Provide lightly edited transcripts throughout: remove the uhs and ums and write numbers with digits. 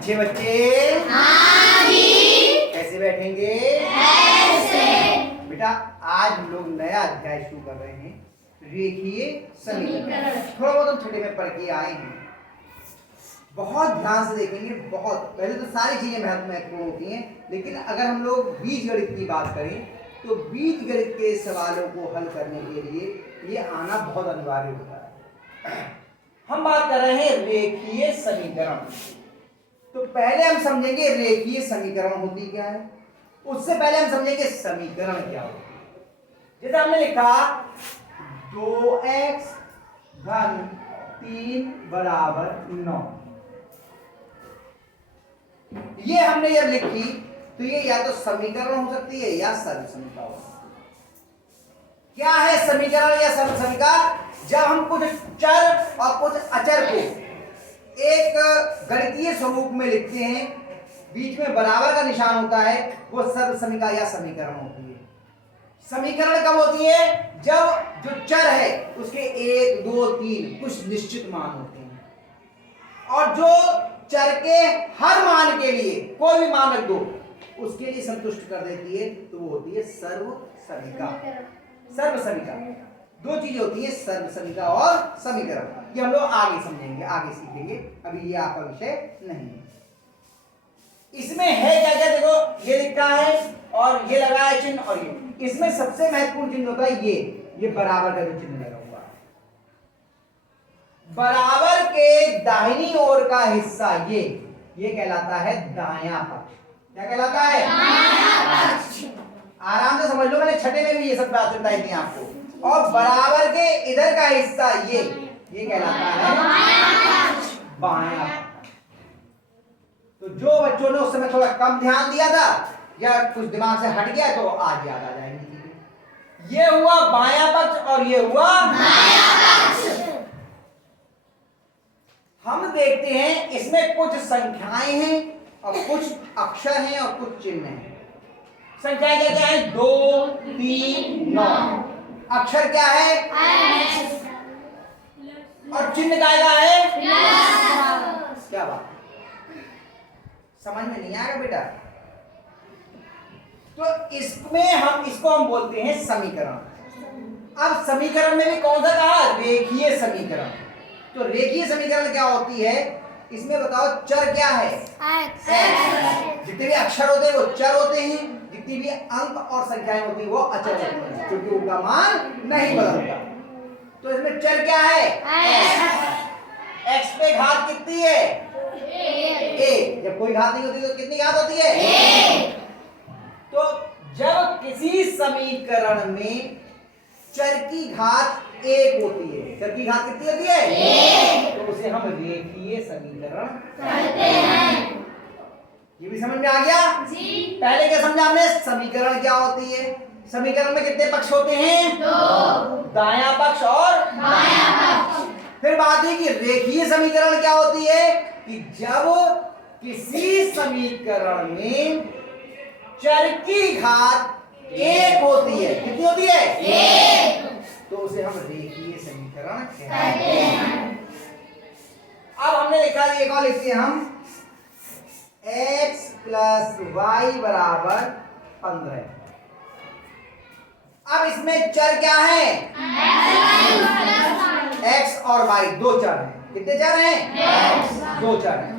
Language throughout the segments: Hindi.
अच्छे बच्चे कैसे बैठेंगे? ऐसे। बेटा आज हम लोग नया अध्याय शुरू कर रहे हैं, रेखीय समीकरण। थोड़ा बहुत हम छठे में पढ़ के आए हैं, बहुत ध्यान से देखेंगे। बहुत पहले तो सारी चीजें महत्वपूर्ण होती हैं, लेकिन अगर हम लोग बीजगणित की बात करें तो बीजगणित के सवालों को हल करने के लिए ये आना बहुत अनिवार्य होता है। हम बात कर रहे हैं रेखीय समीकरण। तो पहले हम समझेंगे रेखीय समीकरण होती क्या है, उससे पहले हम समझेंगे समीकरण क्या होती है। जैसे हमने लिखा 2x धन 3 बराबर 9, ये हमने जब लिखी तो ये या तो समीकरण हो सकती है या सर्वसमीकरण हो सकती है। क्या है समीकरण या सर्वसमीकरण? जब हम कुछ चर और कुछ अचर को एक गणितीय स्वरूप में लिखते हैं, बीच में बराबर का निशान होता है, वो सर्वसमीकरण या समीकरण होती है। समीकरण कब होती है? जब जो चर है उसके 1 2 3 कुछ निश्चित मान होते हैं, और जो चर के हर मान के लिए कोई भी मान रख दो उसके लिए संतुष्ट कर देती है, तो वो होती है सर्वसमीकरण। सर्वसमीकरण दो चीजें होती है, सर्वसमीकरण और समीकरण। ये हम लोग आगे समझेंगे, आगे सीखेंगे, अभी ये आपका विषय नहीं है। इसमें है क्या क्या, देखो ये लिखा है और ये लगा है चिन्ह, और ये इसमें सबसे महत्वपूर्ण चिन्ह होता है ये बराबर का जो चिन्ह लगा हुआ है। बराबर के दाहिनी ओर का हिस्सा ये कहलाता है दायां पक्ष। क्या कहलाता है? दायां पक्ष। आराम से समझ लो, मैंने छठे में भी ये सब बातें बताई थी आपको। और बराबर के इधर का हिस्सा ये कहलाता है बायां पक्ष। तो जो बच्चों ने उस समय थोड़ा कम ध्यान दिया था या कुछ दिमाग से हट गया तो आज याद आ जाएंगे। ये हुआ बायां पक्ष और ये हुआ दायां पक्ष। हम देखते हैं इसमें कुछ संख्याएं हैं और कुछ अक्षर हैं और कुछ चिन्ह हैं। संख्याएं क्या क्या है? 2 3 9। अक्षर क्या है? S। और चिन्ह क्या है? प्लस। क्या बात, समझ में नहीं आएगा बेटा? तो इसको हम बोलते हैं समीकरण। अब समीकरण में भी कौन सा कहा? रेखीय समीकरण। तो रेखीय समीकरण क्या होती है? इसमें बताओ चर क्या है? x। जितने भी अक्षर होते हैं वो चर होते हैं, जितनी भी अंक और संख्याएं होती है वो अचर होती है, क्योंकि उनका मान नहीं बदलता। तो इसमें चर क्या है? x पे घात कितनी है? a। जब कोई घात नहीं होती तो कितनी घात होती है? a। तो जब किसी समीकरण में चर की घात 1 होती है, चर की घात कितनी होती है? 1। तो उसे हम रेखीय समीकरण कहते हैं। ये भी समझ में आ गया जी? पहले क्या समझा हमने? समीकरण क्या होती है? समीकरण में कितने पक्ष होते हैं? 2। दायां पक्ष और बायां पक्ष। फिर बात हुई कि रेखीय समीकरण क्या होती है? कि जब किसी समीकरण में चर की घात 1 होती है, कितनी होती है? 1। तो उसे हम रेखीय समीकरण कहते हैं। अब हमने लिखा, एक और लिखते हैं हम, x प्लस वाई बराबर 15। अब इसमें चर क्या है? x और y दो चर हैं। कितने चर हैं? 2 चर हैं।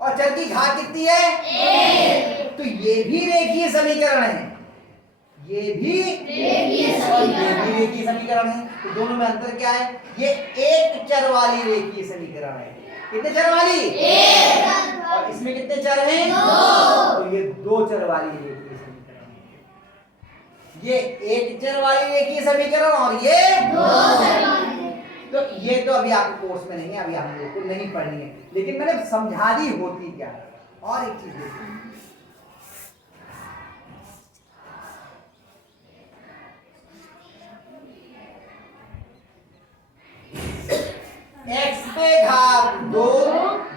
और चर की घात कितनी है? 1। तो ये भी रेखीय समीकरण है, ये भी रेखीय समीकरण है। तो दोनों में अंतर क्या है? ये एक चर वाली रेखीय समीकरण है। कितने चर वाली? 1। और इसमें कितने चर हैं? 2। तो ये 2 चर वाली रेखीय समीकरण है। ये एक चर वाली रेखीय समीकरण और ये 2 चर वाली। तो ये तो अभी आपके कोर्स में नहीं है, अभी हम लोग को नहीं पढ़नी है, लेकिन मैंने समझा दी होती क्या है। और एक चीज देखिए, x पे घात 2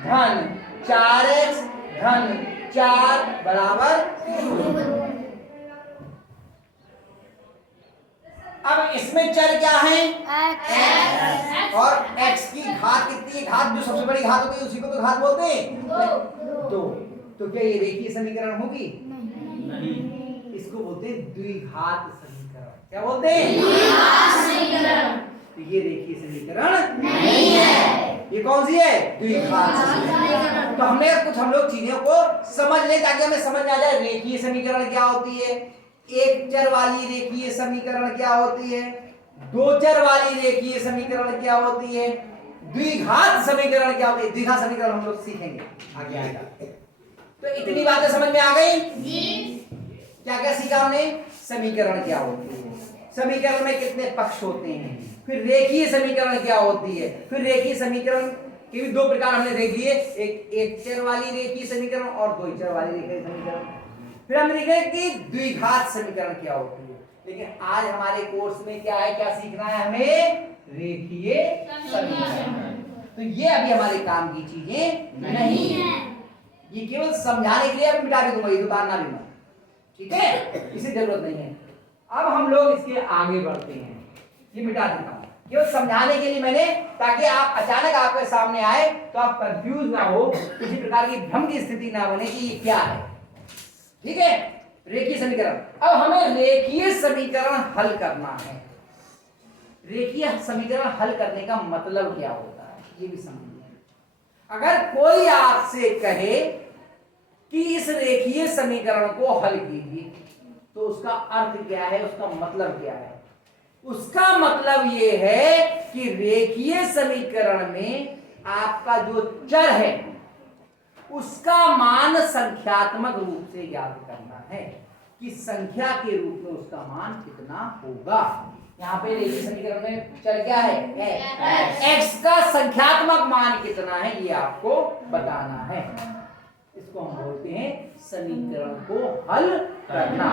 धन 4x धन 4 बराबर 0। अब इसमें चर क्या है? x। और x की घात कितनी है? घात जो सबसे बड़ी घात होती है उसी को तो घात बोलते हैं। 2। तो क्या ये रेखीय समीकरण होगी? नहीं। इसको बोलते हैं द्विघात समीकरण। क्या बोलते हैं? द्विघात समीकरण। तो ये रेखीय समीकरण नहीं है। ये कौन सी है? द्विघात समीकरण। तो हमने कुछ हम लोग चीजों को समझ लें ताकि हमें समझ में आ जाए रेखीय समीकरण क्या होती है, एक चर वाली रेखीय समीकरण क्या होती है, दो चर वाली रेखीय समीकरण क्या होती है, द्विघात समीकरण क्या होती है। द्विघात समीकरण हम लोग सीखेंगे आगे आएगा। तो इतनी बातें समझ में आ गई जी। क्या क्या सीखा हमने? समीकरण क्या होती है, समीकरण में कितने पक्ष होते हैं, फिर रेखीय समीकरण क्या होती है, फिर रेखीय समीकरण के भी दो प्रकार हमने देख लिए, एक चर वाली रेखीय समीकरण और दो चर वाली रेखीय समीकरण। फिर हमने देखा कि द्विघात समीकरण क्या होती है। लेकिन आज हमारे कोर्स में क्या है, क्या सीखना है हमें? रेखीय समीकरण। तो ये अभी हमारे काम की चीजें नहीं है, ये केवल समझाने के लिए अभी मिटा भी दूंगा, ये उतारना भी मत, ठीक है, इसे जरूरत नहीं है। अब हम लोग इसके आगे बढ़ते हैं, ये मिटा देता हूं केवल समझाने के लिए मैंने, ताकि आप अचानक आपके सामने आए तो आप कंफ्यूज ना हो, किसी प्रकार की भ्रम की स्थिति ना बने कि ये क्या है। ठीक है, रेखीय समीकरण। अब हमें रेखीय समीकरण हल करना है। रेखीय समीकरण हल करने का मतलब क्या होता है ये भी समझिए। अगर कोई आपसे कहे कि इस रेखीय समीकरण को हल कीजिए, तो उसका अर्थ क्या है, उसका मतलब क्या है? उसका मतलब यह है कि रेखीय समीकरण में आपका जो चर है उसका मान संख्यात्मक रूप से ज्ञात करना है, कि संख्या के रूप में उसका मान कितना होगा। यहाँ पे रेखीय समीकरण में चर क्या है? x का संख्यात्मक मान कितना है ये आपको बताना है। इसको हम बोलते हैं समीकरण को हल करना।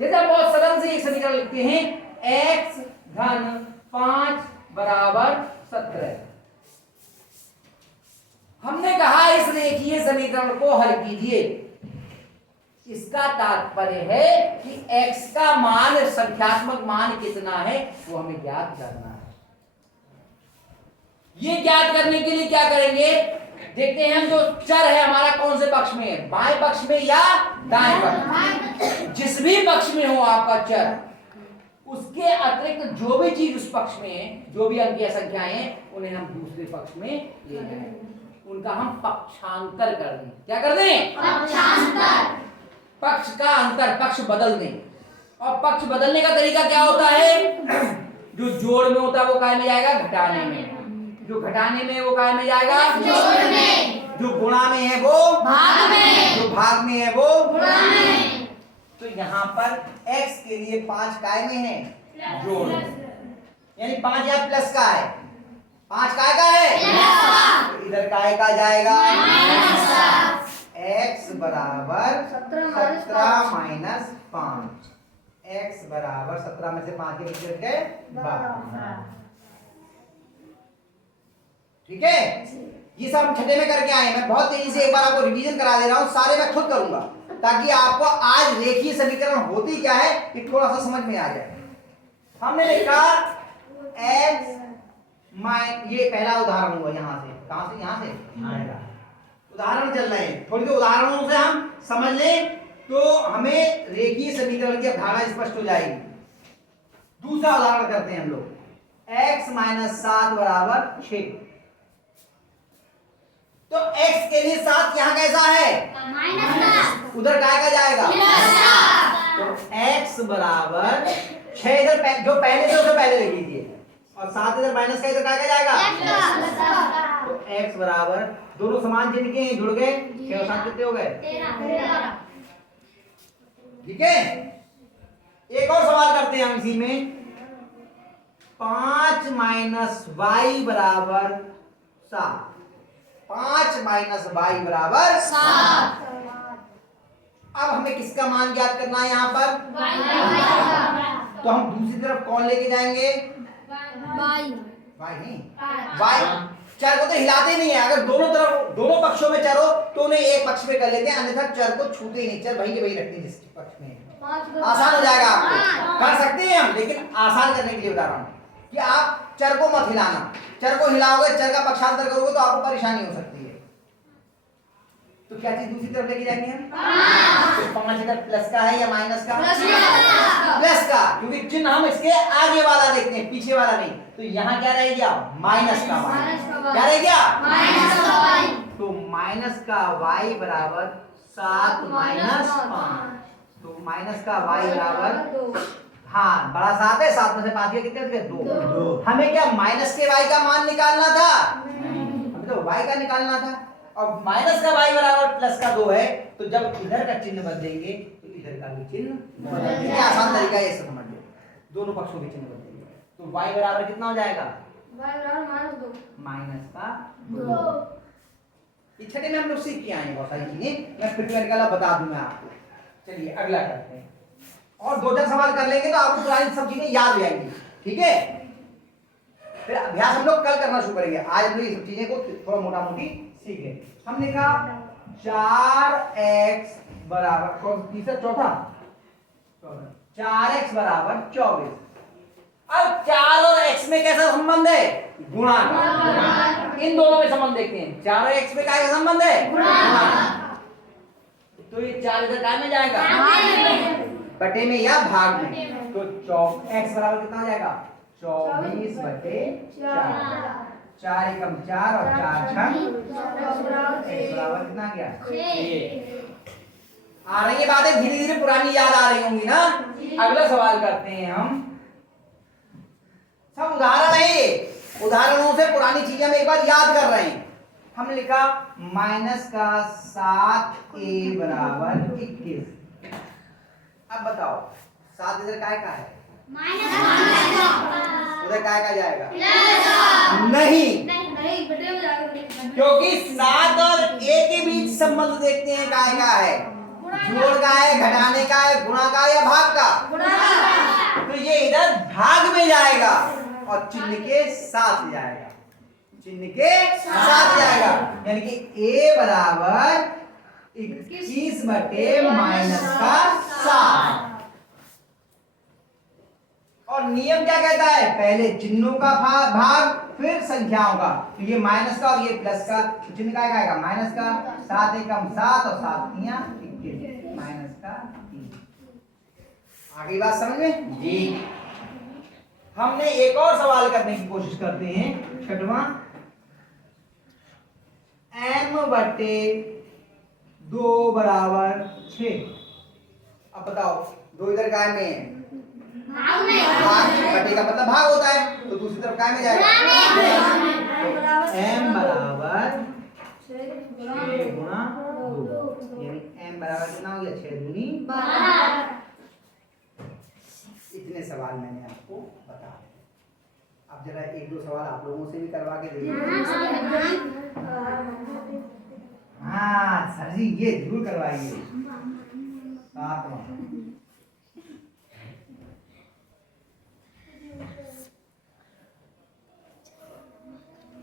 जैसे हम बहुत सरल से एक समीकरण लिखते हैं, x धन 5 बराबर 17। हमने कहा इस रेखीय समीकरण को हल कीजिए, इसका तात्पर्य है कि x का मान, संख्यात्मक मान कितना है वो हमें ज्ञात करना है। ये ज्ञात करने के लिए क्या करेंगे, देखते हैं हम जो चर है हमारा कौन से पक्ष में है, बाएं पक्ष में या दाएं पक्ष। जिस भी पक्ष में हो आपका चर, उसके अतिरिक्त जो भी चीज उस पक्ष में है, जो भी अंकीय संख्याएं हैं, उन्हें हम दूसरे पक्ष में ले जाएं, उनका हम पक्षांतर कर दें। क्या कर दें? पक्षांतर। पक्ष का अंतर, पक्ष बदल दें। और पक्ष बदलने का तरीका क्या होता है? जो जोड़ में होता है वो काय में जाएगा? घटाने में। जो घटाने में वो काय में जाएगा? जोड़ में। जो गुणा में है वो भाग में। जो भाग में है वो गुणा में। तो यहाँ पर x के लिए 5 काय में है? जोड़ में, यानी 5 या प्लस का है, 5 काय का है? तो इधर काय का जाएगा? x बराबर 17 माइनस 5। x बराबर 17 में से 5 के बीच गए 12। ठीक है, ये सब हम छठे में करके आए हैं। मैं बहुत तेजी से एक बार आपको रिवीजन करा दे रहा हूं, सारे मैं खुद करूंगा ताकि आपको आज रेखीय समीकरण होती क्या है ये थोड़ा सा समझ में आ जाए। हमने लिखा x माइनस, ये पहला उदाहरण हुआ, यहां से कहां से? यहां से आएगा। उदाहरण चल रहे हैं, थोड़ी देर उदाहरणों से हम समझ लें तो हमें रेखीय समीकरण की अवधारणा स्पष्ट हो जाएगी। दूसरा उदाहरण करते हैं हम लोग, x माइनस 7 बराबर 6। तो x के लिए 7 यहां कैसा है? माइनस, उधर काय का जाएगा? तो x बराबर 6 इधर जो पहले थे उसे पहले लिख लीजिए, और 7 इधर माइनस का, इधर काय का जाएगा? तो x बराबर, दोनों समान चिन्ह के जुड़ गए, 6 और 7 कितने हो गए? 13। ठीक है, एक और सवाल करते हैं हम इसी में, 5 माइनस वाई बराबर 7। 5 माइनस वाई बराबर 7। अब हमें किसका मान ज्ञात करना है यहाँ पर? तो हम दूसरी तरफ कौन लेके जाएंगे? वाई नहीं, वाई चर को तो हिलाते नहीं है। अगर दोनों तरफ, दोनों पक्षों में चर हो तो उन्हें एक पक्ष में कर लेते हैं, अन्यथा चर को छूते ही नहीं, चर वही के वही रखते हैं जिस पक्ष में। आसान हो जाएगा, आपको कर सकते हैं हम, लेकिन आसान करने के लिए बता रहा हूं कि आप चर को मत हिलाना। चर को हिलाओगे, चर का पक्षांतर करोगे तो आपको परेशानी हो सकती है। तो क्या चीज दूसरी तरफ लेके जाएंगे हम? तो 5 इधर प्लस का है या माइनस का? प्लस का, क्योंकि चिन्ह हम इसके आगे वाला देखते हैं, पीछे वाला नहीं। तो यहाँ क्या रह गया? माइनस का y। क्या रह गया? तो माइनस का y बराबर 7 माइनस 5। तो माइनस का y बराबर, हाँ बड़ा 7 है, 7 में से 5 कितने होते हैं? 2। हमें क्या माइनस के y का मान निकालना था? हमें तो y का निकालना था। और माइनस का y बराबर प्लस का 2 है, तो जब इधर का चिन्ह बदलेंगे तो इधर का भी चिन्ह बदलेंगे। ये आसान तरीका है, ये समझ लो, दोनों पक्षों के चिन्ह बदलेंगे। तो y बराबर कितना हो जाएगा? माइनस का 2। ये छठे में हम लोग सीख के आए हैं बहुत सारी चीजें, मैं फिर निकाला बता दूंगा आपको। चलिए अगला करते हैं, और 2-4 सवाल कर लेंगे तो आपको पुरानी सब चीजें याद हो जाएंगी, ठीक है? फिर अभ्यास हम लोग कल करना शुरू करेंगे, आज हम लोग ये सब चीजें को थोड़ा मोटा मोटी सीखे। हमने कहा 4x बराबर कौन तीसरा चौथा 4x बराबर 24। अब 4 और x में कैसा संबंध है? गुणा का। इन दोनों में संबंध देखते हैं। 4 और x में क्या संबंध है? गुणा। तो ये 4 इधर काय में जाएगा? बटे में या भाग में। तो x बराबर कितना हो जाएगा? 24 बटे 4। 4 एकम 4 और 4 छक x बराबर कितना गया? 6। आ रही है बातें धीरे धीरे, पुरानी याद आ रही होंगी ना? अगला सवाल करते हैं हम, सब उदाहरण है ये, उदाहरणों से पुरानी चीजें हम एक बार याद कर रहे हैं। हमने लिखा माइनस का 7a बराबर 21। अब बताओ 7 इधर काय का है? उधर काय का जाएगा? नहीं, क्योंकि 7 और a के बीच संबंध देखते हैं, काय का है? जोड़ का है, घटाने का है, गुणा का या भाग का? तो ये इधर भाग में जाएगा और चिन्ह के साथ जाएगा, चिन्ह के साथ जाएगा, यानी कि a बराबर 21 बटे माइनस का 7। और नियम क्या कहता है? पहले चिन्हों का भाग फिर संख्याओं का। तो ये माइनस का और ये प्लस का, तो चिन्ह क्या आएगा? माइनस का। 7 एकम 7 और 7 तिया 21, माइनस का 3। आगे बात समझ में जी? हमने एक और सवाल करने की कोशिश करते हैं, छठवां, m बटे 2 बराबर 6। अब बताओ 2 इधर काय में है? भाग में। बटे का मतलब भाग होता है, तो दूसरी तरफ काय में जाएगा? तो m बराबर 6 गुणा 2, यानी m बराबर कितना हो गया? 6 दूनी 12। इतने सवाल मैंने आपको बता दिए। अब जरा 1-2 सवाल आप लोगों से भी करवा के देखिए। हाँ सर जी, ये जरूर करवाइए। 7वां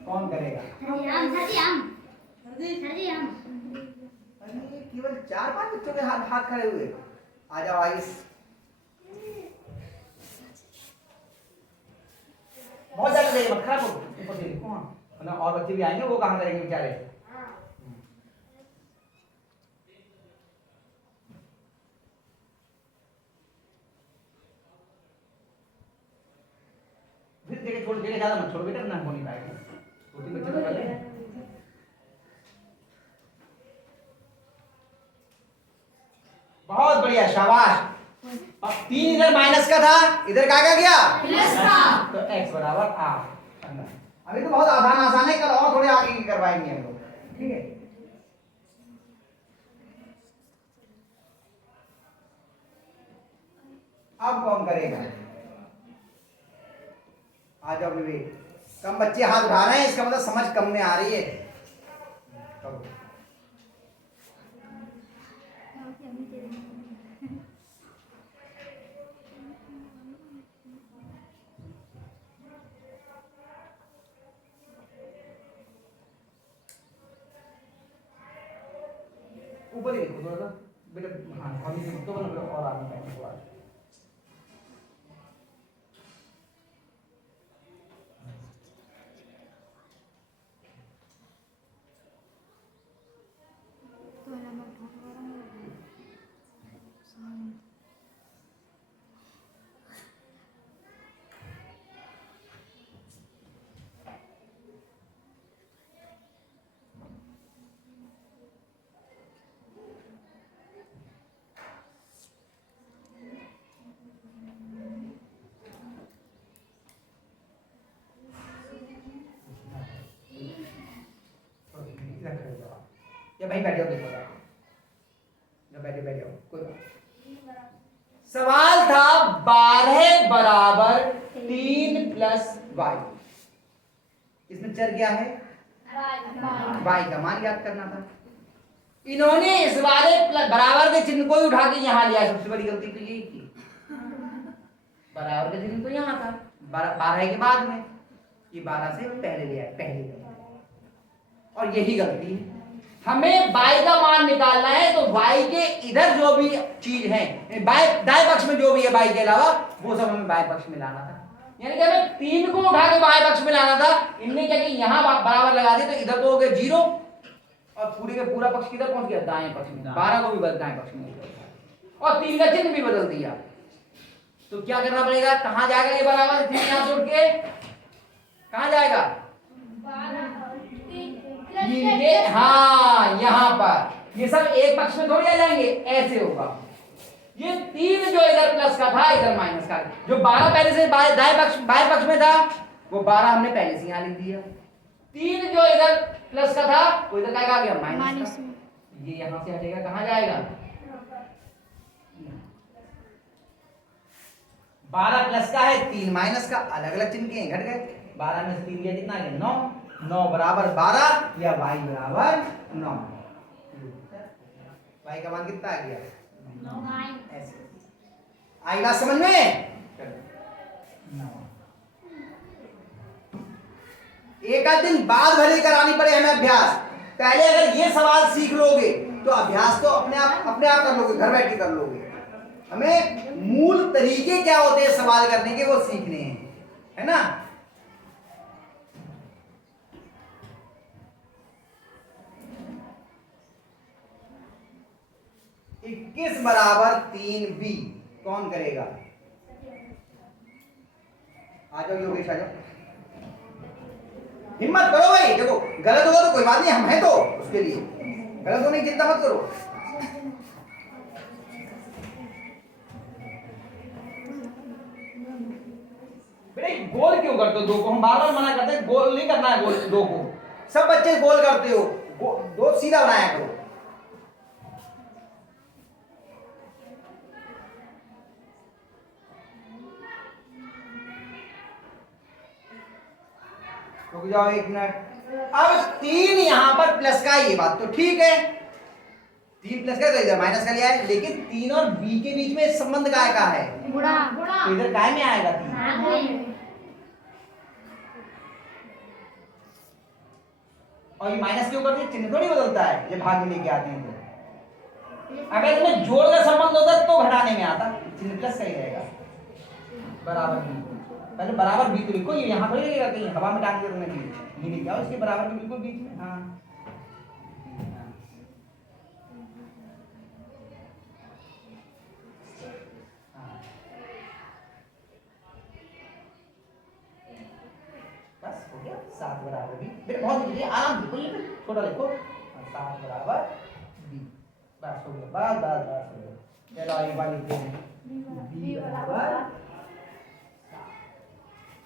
कौन करेगा? अरे केवल 4-5 बच्चों के हाथ खड़े हुए। आ जाओ, आइए। बहुत ज्यादा देर मत खराब ऊपर से कौन, मतलब और बच्चे भी आएंगे, वो कहाँ करेंगे बेचारे? फिर जगह छोड़, जगह ज्यादा मत छोड़ बेटा, ना हो नहीं पाएगा। 2-3 बच्चे तो कर ले। बहुत बढ़िया, शाबाश। अब 3 इधर माइनस का था, इधर क्या गया? प्लस का। तो x बराबर 8। अभी तो बहुत आसान है, कल और थोड़े आगे की करवाएंगे हम लोग, ठीक है? अब कौन करेगा? आ जाओ विवेक। कम बच्चे हाथ उठा रहे हैं, इसका मतलब समझ कम में आ रही है। ऊपर ही देखो थोड़ा सा बेटा, हाँ अभी तो और आगे बैठो थोड़ा। या भाई बैठ जाओ, देखो बैठे बैठ जाओ, कोई बात। सवाल था 12 बराबर 3 प्लस y। इसमें चर क्या है? y का मान याद करना था। इन्होंने इस वाले बराबर के चिन्ह को ही उठा के यहां लिया। सबसे बड़ी गलती तो यही की, बराबर का चिन्ह तो यहां था 12 के बाद में, ये 12 से पहले लिया है, पहले। और यही गलती है। हमें y का मान निकालना है तो y के इधर जो भी चीज है, दाएं पक्ष में जो भी है y के अलावा, वो सब हमें बाएं पक्ष में लाना था। यानी कि हमें 3 को उठा के बाएं पक्ष में लाना था। इनने क्या कि यहां बराबर लगा दिया, तो इधर तो हो गया 0 और पूरी का पूरा पक्ष किधर पहुंच गया? दाएं पक्ष में। 12 को भी दाएं पक्ष में और 3 का चिन्ह भी बदल दिया। तो क्या करना पड़ेगा? कहां जाएगा ये बराबर? 3 यहां से उठ के कहां जाएगा? ये हाँ, यहां पर ये सब एक पक्ष में थोड़ी आ जाएंगे, ऐसे होगा। ये 3 जो इधर प्लस का था, इधर माइनस का। जो 12 पहले से बाएं पक्ष में था, वो 12 हमने पहले से यहां लिख दिया। 3 जो इधर प्लस का था, वो इधर क्या आ गया? माइनस का। ये यहां से हटेगा, कहां जाएगा? 12 प्लस का है, 3 माइनस का, अलग अलग चिन्ह के घट गए। 12 में से 3 गया, कितना गया? 9। 9 बराबर 12 या y बराबर 9। y का मान कितना आ गया? 9। ऐसे आई बात समझ में? एक आध दिन बाद भले करानी पड़े हमें अभ्यास, पहले अगर ये सवाल सीख लोगे तो अभ्यास तो अपने आप कर लोगे, घर बैठ के कर लोगे। हमें मूल तरीके क्या होते हैं सवाल करने के, वो सीखने हैं, है ना? इक्कीस बराबर 3b कौन करेगा? आ जाओ योगेश, आ जाओ, हिम्मत करो भाई। देखो गलत होगा तो कोई बात नहीं, हम हैं तो उसके लिए, गलत होने की चिंता मत करो। बेटे गोल क्यों करते हो 2 को? हम बार बार मना करते हैं, गोल नहीं करना है। गोल 2 को सब बच्चे गोल करते हो, 2 सीधा बनाया करो। रुक जाओ 1 मिनट। अब 3 यहां पर प्लस का, ये बात तो ठीक है, 3 प्लस का तो इधर माइनस का लिया है, लेकिन 3 और b के बीच में संबंध काय का है? गुणा। तो इधर काय में आएगा? 3। और ये माइनस क्यों करते हैं? चिन्ह थोड़ी बदलता है, ये भाग में लेके आते हैं तो। अगर इसमें जोड़ का संबंध होता तो घटाने में आता, चिन्ह प्लस का ही रहेगा। बराबर b, पहले बराबर b तो लिखो, ये यहां थोड़ी लगेगा कहीं हवा में डाल के रखने के लिए, ये लिख जाओ इसके बराबर के बिल्कुल बीच में। हाँ बस हो गया। 7 बराबर b, बेटा बहुत लिखिए, आराम लिखो, ये छोटा लिखो। 7 बराबर b, बस हो गया। बस हो गया। चलो आगे बात लिखते हैं। b बराबर,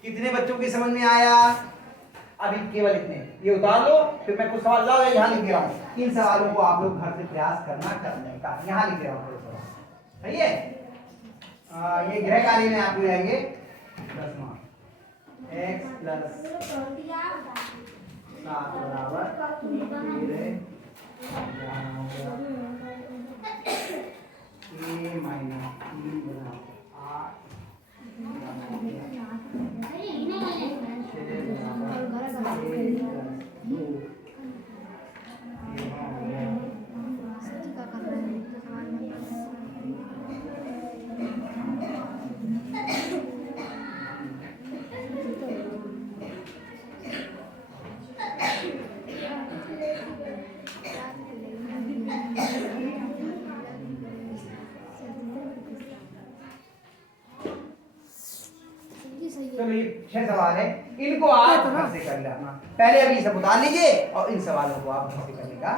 कितने बच्चों की समझ में आया? अभी केवल इतने, ये उतार लो, फिर मैं कुछ सवाल लाओ यहाँ लिख रहा हूँ। इन सवालों को आप लोग घर से प्रयास करने का, यहाँ लिख रहा हूँ। सही है? ये गृह कार्य में आप रहेंगे 10वां x प्लस 7 बराबर 13 a माइनस 3 बराबर 8 चलो ये 6 सवाल है, इनको आप घर से कर लेना। पहले अभी सब उतार लीजिए और इन सवालों को आप घर से करने का